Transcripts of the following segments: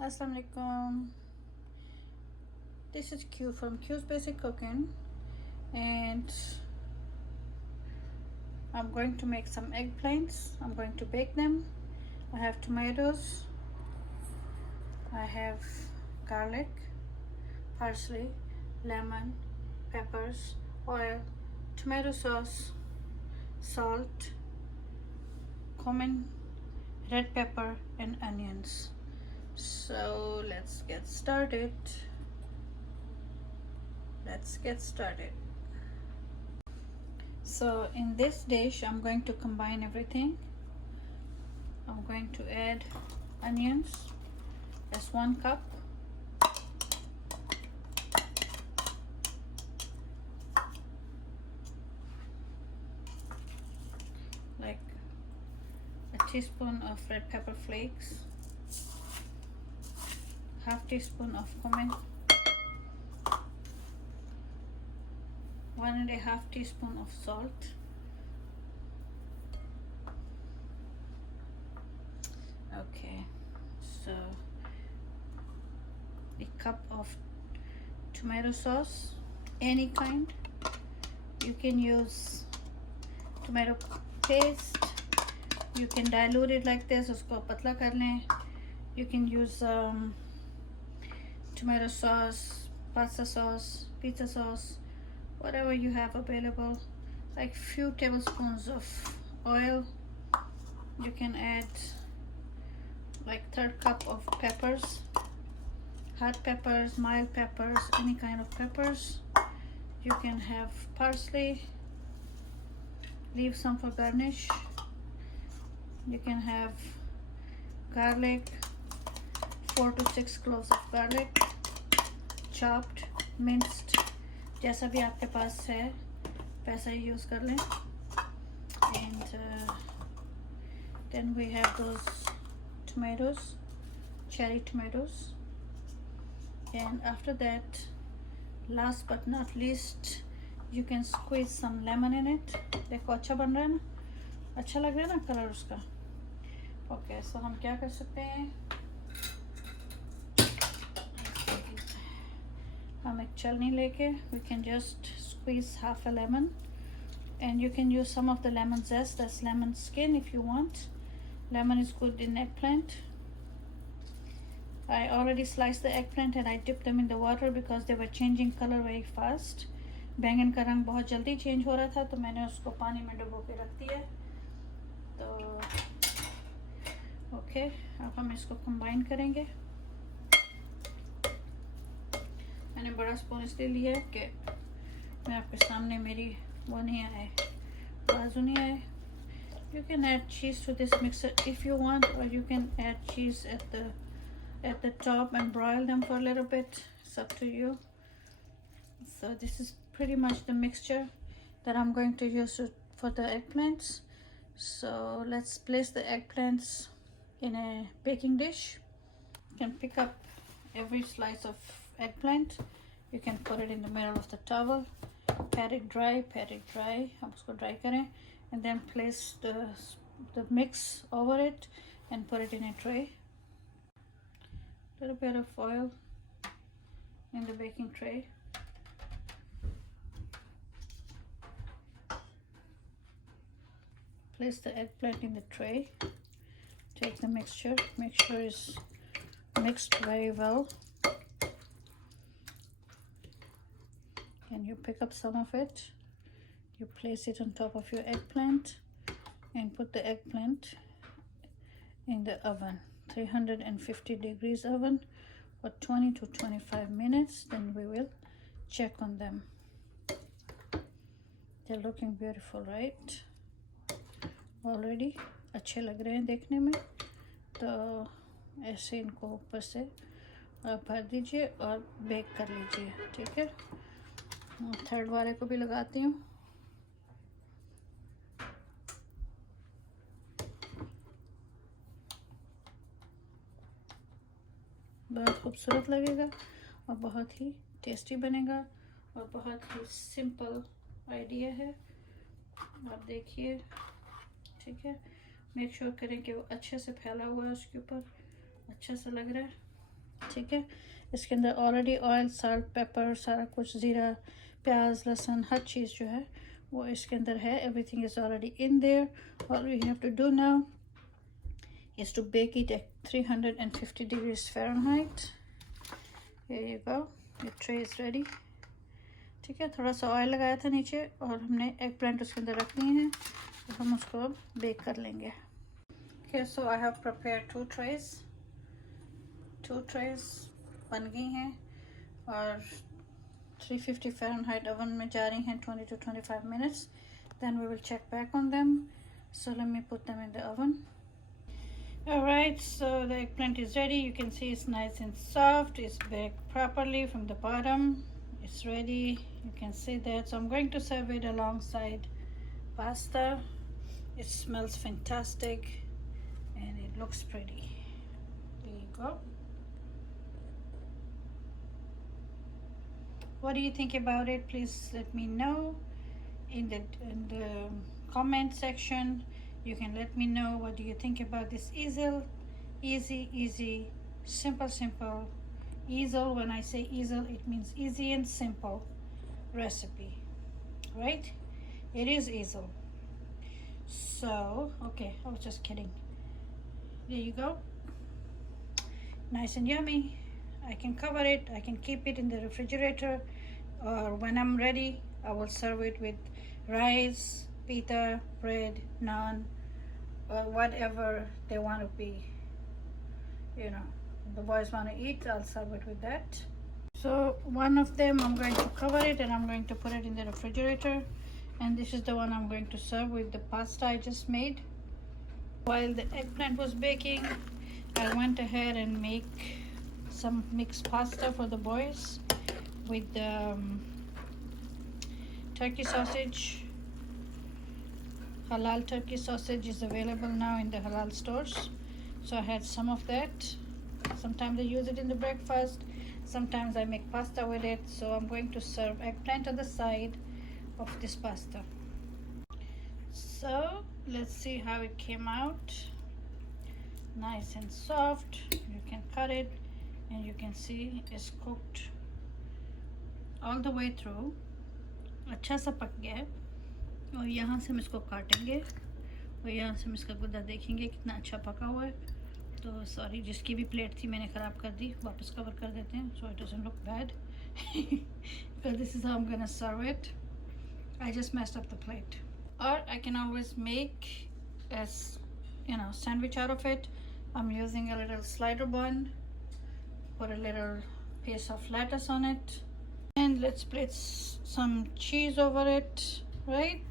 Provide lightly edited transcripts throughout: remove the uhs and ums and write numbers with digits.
Assalamu alaikum. This is Q from Q's Basic Cooking, and I'm going to make some eggplants. I'm going to bake them. I have tomatoes, I have garlic, parsley, lemon, peppers, oil, tomato sauce, salt, cumin, red pepper, and onions. So let's get started. So in this dish I'm going to combine everything. I'm going to add onions. That's 1 cup. Like a teaspoon of red pepper flakes, half teaspoon of cumin, 1.5 teaspoon of salt, okay, so a cup of tomato sauce, any kind. You can use tomato paste, you can dilute it like this, usko patla kar lein. You can use tomato sauce, pasta sauce, pizza sauce, whatever you have available. Like few tablespoons of oil. You can add like 1/3 cup of peppers, hot peppers, mild peppers, any kind of peppers. You can have parsley, leave some for garnish. You can have garlic, 4 to 6 cloves of garlic, chopped, minced, जैसा भी आपके पास है वैसा ही use कर लें. And then we have those tomatoes, cherry tomatoes, and after that, last but not least, you can squeeze some lemon in it. देखो अच्छा बन रहा है ना, अच्छा लग रहा है ना कलर उसका. Okay, so हम क्या कर सकते हैं, हम एक छलनी लेके we can just squeeze half a lemon, and you can use some of the lemon zest, that's lemon skin, if you want. Lemon is good in eggplant. I already sliced the eggplant and I dipped them in the water because they were changing color very fast. बैंगन का रंग बहुत जल्दी change हो रहा था तो मैंने उसको पानी में डुबो के रख दिया. तो ओके, अब हम इसको कंबाइन करेंगे. मैंने बड़ा स्पून इसलिए लिया है कि मैं आपके सामने मेरी वो नहीं आए, बाजू नहीं आए. You can add cheese to this mixer if you want, or you can add cheese at the top and broil them for a little bit. It's up to you. So this is pretty much the mixture that I'm going to use for the eggplants. So let's place the eggplants in a baking dish. You can pick up every slice of eggplant. You can put it in the middle of the towel, pat it dry, हम उसको dry करें, and then place the mix over it and put it in a tray. Little bit of oil in the baking tray. Place the eggplant in the tray. Take the mixture, make sure it's mixed very well, and you pick up some of it. You place it on top of your eggplant and put the eggplant in the oven, 350 degrees oven, for 20 to 25 minutes. Then we will check on them. They're looking beautiful, right? Already अच्छे लग रहे हैं देखने में. तो ऐसे इनको ऊपर से भर दीजिए और बेक कर लीजिए, ठीक है. 3rd वाले को भी लगाती हूँ. बहुत खूबसूरत लगेगा और बहुत ही टेस्टी बनेगा और बहुत ही सिंपल आइडिया है. आप देखिए, ठीक है. मेक श्योर करें कि वो अच्छे से फैला हुआ है उसके ऊपर, अच्छा सा लग रहा है. ठीक है, इसके अंदर ऑलरेडी ऑयल, साल्ट, पेपर, सारा कुछ, ज़ीरा, प्याज, लहसुन, हर चीज़ जो है वो इसके अंदर है. Everything is already in there. All we have to do now is to bake it at 350 degrees Fahrenheit. Here you go, your tray is ready. ठीक है, थोड़ा सा ऑयल लगाया था नीचे और हमने एग प्लांट उसके अंदर रख दिए हैं, तो हम उसको अब बेक कर लेंगे. Okay, so I have prepared two trays बन गई हैं और 350 Fahrenheit oven में जा रही हैं 20 to 25 minutes. Then we will check back on them. So let me put them in the oven. Alright, so the eggplant is ready. You can see it's nice and soft. It's baked properly from the bottom. It's ready. You can see that. So I'm going to serve it alongside pasta. It smells fantastic and it looks pretty. There you go. What do you think about it? Please let me know in the comment section. You can let me know what do you think about this easy, simple easel. When I say easel, it means easy and simple recipe, right? It is easel. So okay, I was just kidding. There you go, nice and yummy. I can cover it, I can keep it in the refrigerator, or when I'm ready I will serve it with rice, pita, bread, naan, or whatever they want to be. You know, if the boys want to eat, I'll serve it with that. So one of them I'm going to cover it and I'm going to put it in the refrigerator, and this is the one I'm going to serve with the pasta I just made. While the eggplant was baking, I went ahead and make some mixed pasta for the boys with turkey sausage. Halal turkey sausage is available now in the halal stores, so I had some of that. Sometimes I use it in the breakfast, sometimes I make pasta with it. So I'm going to serve eggplant on the side of this pasta. So let's see how it came out. Nice and soft. You can cut it and you can see it's cooked all the way through. अच्छा सा पक गया है. और यहाँ से हम इसको काटेंगे और यहाँ से हम इसका गुद्दा देखेंगे कितना अच्छा पका हुआ है. तो सॉरी, जिसकी भी प्लेट थी मैंने ख़राब कर दी, वापस कवर कर देते हैं so it doesn't look bad. Because this is how I'm gonna serve it. I just messed up the plate. Or I can always make a sandwich out of it. I'm using a little slider bun, put a little piece of lettuce on it, and let's place some cheese over it, right?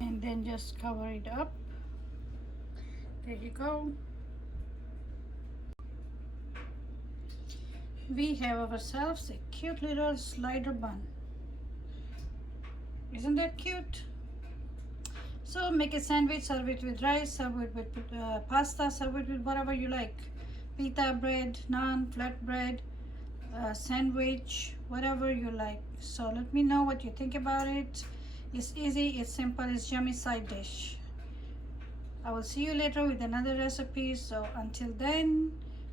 And then just cover it up. There you go. We have ourselves a cute little slider bun. Isn't that cute? So make a sandwich, serve it with rice, serve it with pasta, serve it with whatever you like. Pita bread, naan, flat bread, sandwich, whatever you like. So let me know what you think about it. It's easy, it's simple, it's yummy side dish. I will see you later with another recipe. So until then,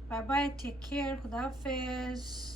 bye bye, take care, Khuda Hafiz.